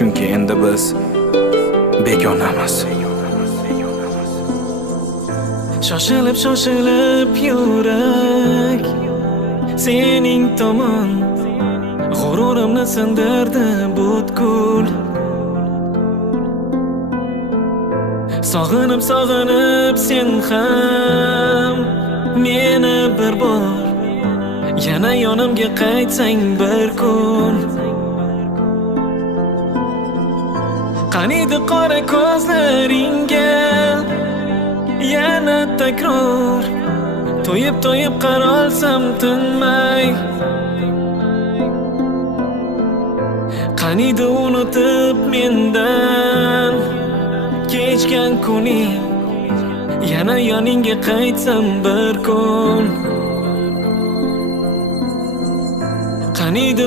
chunki endi biz begonamiz. Shoshilib yurak sening tomon, g'ururimni sindirdi butkul. Sog'inib sen ham meni bir bor, yana yonimga qaytsang bir kun. Qaniydi qora ko'zlaringga yana takror, to'yib qarolsam tinmay. Qaniydi unutib mendan kechgan kuning, yana yoningga qaytsam bir kun. Qaniydi